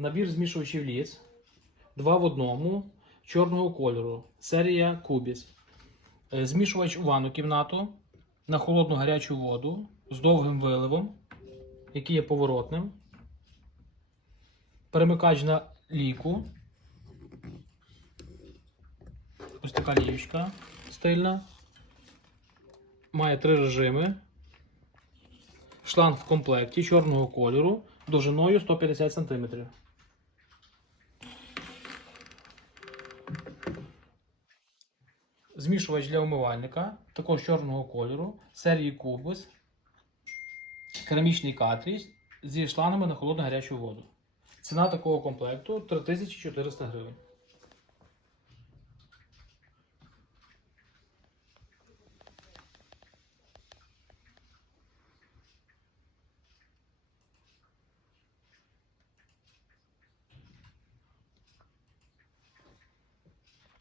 Набір змішувачів ліц. Два в одному чорного кольору. Серія Кубіс. Е, Змішувач у ванну кімнату на холодну гарячу воду з довгим виливом, який є поворотним. Перемикач на ліку. Ось така лієчка стильна. Має три режими. Шланг в комплекті чорного кольору довжиною 150 см. Змішувач для умивальника, також чорного кольору, серії Кубус, керамічний картридж зі шлангами на холодну гарячу воду. Ціна такого комплекту 3400 гривень.